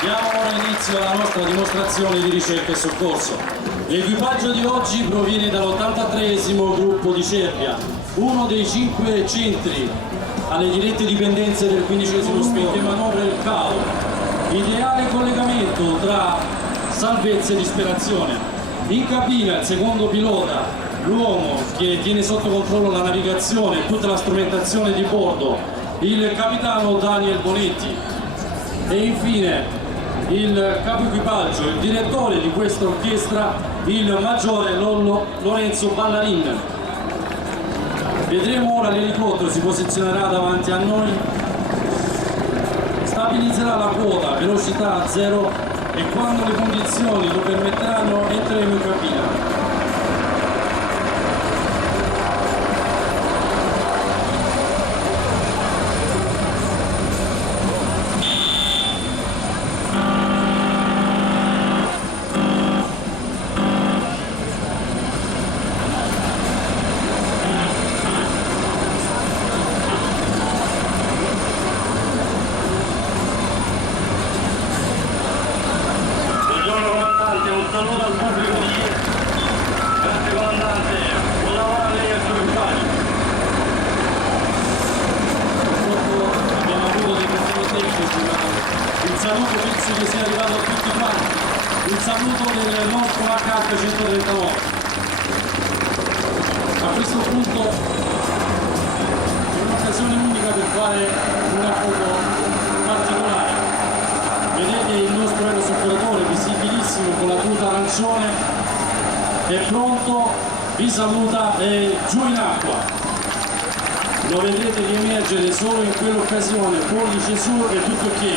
Diamo ora inizio alla nostra dimostrazione di ricerca e soccorso. L'equipaggio di oggi proviene dall'83esimo gruppo di Cervia, uno dei 5 centri alle dirette dipendenze del 15esimo spinto e manovre del CAO. Ideale collegamento tra salvezza e disperazione. In cabina il secondo pilota, l'uomo che tiene sotto controllo la navigazione e tutta la strumentazione di bordo, il capitano Daniel Bonetti. E infine il capo equipaggio, il direttore di questa orchestra, il maggiore Lollo Lorenzo Ballarin. Vedremo ora l'elicottero si posizionerà davanti a noi, stabilizzerà la quota, velocità 0 e quando le condizioni lo permetteranno entreremo in cabina. Un saluto al pubblico di ieri. Grazie comandante, buon lavoro a lei e al suo equipaggio. Purtroppo abbiamo avuto dei problemi tecnici, ma il saluto penso che sia arrivato a tutti quanti. Il saluto del nostro HH139. A questo punto è un'occasione unica per fare una foto particolare. Vedete il nostro aerosoccorratore visibilissimo con la tuta arancione, è pronto, vi saluta e giù in acqua. Lo vedrete riemergere solo in quell'occasione, pollice su e tutto ok. E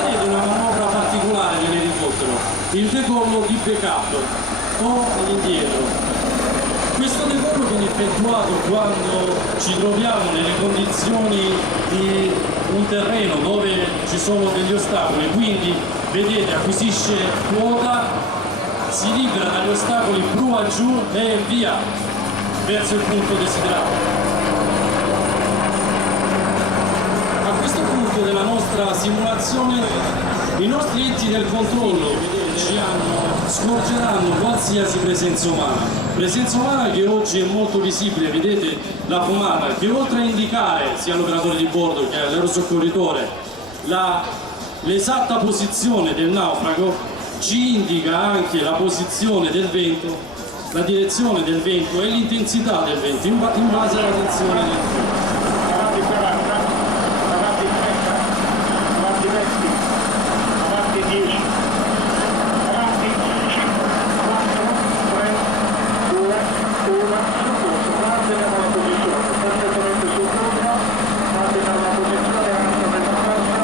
vedete una manovra particolare dell'elicottero, il decollo di backup, o all'indietro. Questo decollo viene effettuato quando ci troviamo nelle condizioni di un terreno dove ci sono degli ostacoli, quindi vedete acquisisce quota, si libera dagli ostacoli, prua giù e via verso il punto desiderato. A questo punto della nostra simulazione i nostri enti del controllo scorgeranno qualsiasi presenza umana che oggi è molto visibile. Vedete la fumata che oltre a indicare sia all'operatore di bordo che all'aerosoccorritore l'esatta posizione del naufrago, ci indica anche la posizione del vento, la direzione del vento e l'intensità del vento in base alla tensione del vento. Avanti 40, avanti 30, avanti 20, avanti 10, avanti 5, 4, 3, 2, 1, soccorso, manteniamo la posizione, perfettamente sul punto, manteniamo la posizione, avanti per la costa,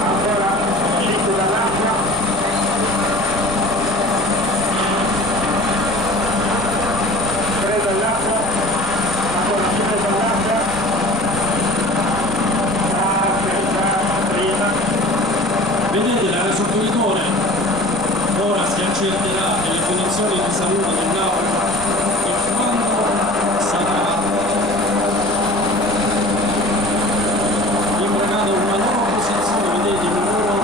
ancora 5 dall'acqua, 3 dall'acqua, ancora 5 dall'acqua, Vedete l'aerosoccorritore ora si accerterà delle condizioni di salute del naufrago e quando sarà imbracata una nuova posizione, vedete il lavoro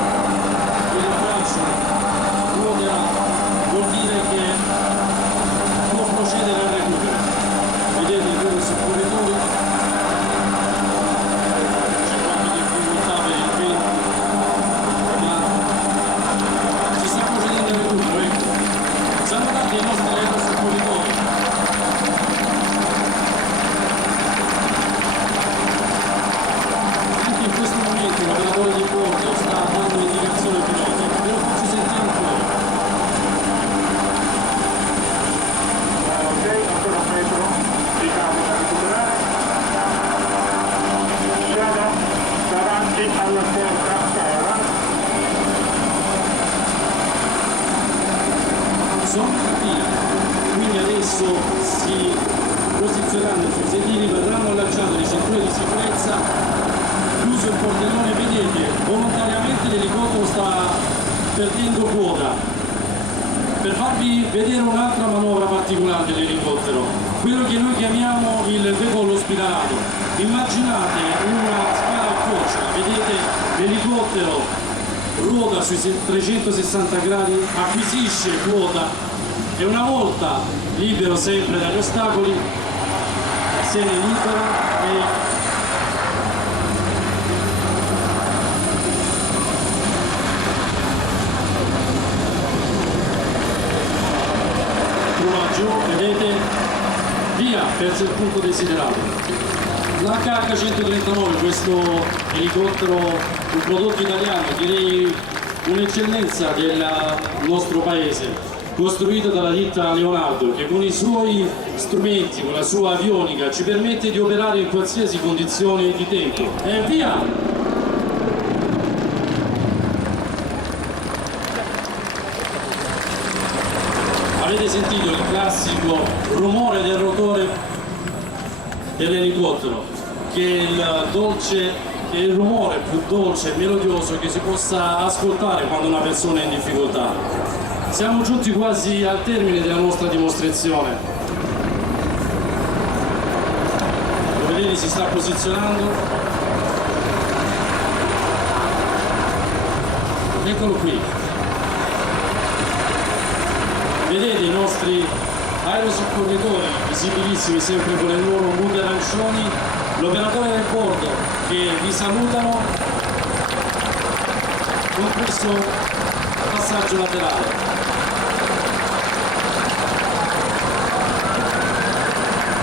del braccio ruoterà, vuol dire che può procedere al recupero. Vedete il aerosoccorritore, c'è qualche difficoltà per il vento, si sta procedendo al recupero, ecco. Salutate i nostri aerosoccorritori. Anche in questo momento l'operatore di bordo sta dando indicazioni ai piloti, ve lo faccio sentire un po'. ok, ancora un metro di campo da recuperare, siamo davanti alla porta ora. Sono in cabina, quindi adesso si posizioneranno sui sedili, verranno allacciate le cinture di sicurezza, chiuso il portellone, vedete volontariamente l'elicottero sta perdendo quota. Per farvi vedere un'altra manovra particolare dell'elicottero, quello che noi chiamiamo il decollo spiralato. Immaginate una scala a coccia, vedete l'elicottero ruota sui 360 gradi, acquisisce quota e una volta libero sempre dagli ostacoli se ne libera e giù, vedete, via verso il punto desiderato. L'HH-139, questo elicottero, un prodotto italiano, direi un'eccellenza del nostro paese, costruito dalla ditta Leonardo, che con i suoi strumenti, con la sua avionica, ci permette di operare in qualsiasi condizione di tempo. E via! Avete sentito il classico rumore del rotore dell'elicottero, che è il rumore più dolce e melodioso che si possa ascoltare quando una persona è in difficoltà. Siamo giunti quasi al termine della nostra dimostrazione. Lo vedete, si sta posizionando. Eccolo qui. Vedete i nostri aerosoccorritori visibilissimi sempre con le loro mute arancioni, l'operatore del bordo che vi salutano con questo passaggio laterale.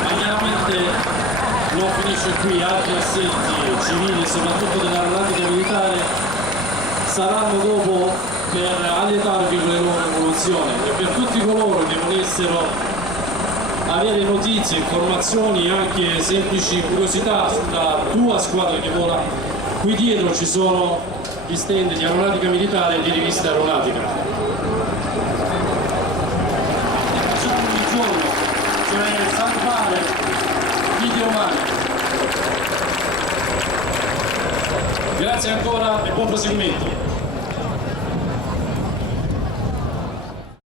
Ma chiaramente non finisce qui, altri assetti civili, soprattutto dell'aeronautica militare, saranno dopo per allietarvi con le loro evoluzioni e per tutti coloro che volessero avere notizie, informazioni e anche semplici curiosità sulla tua squadra che vola, qui dietro ci sono gli stand di aeronautica militare e di rivista aeronautica. Facciamo ogni giorno, cioè salvare vite umane. Grazie ancora e buon proseguimento.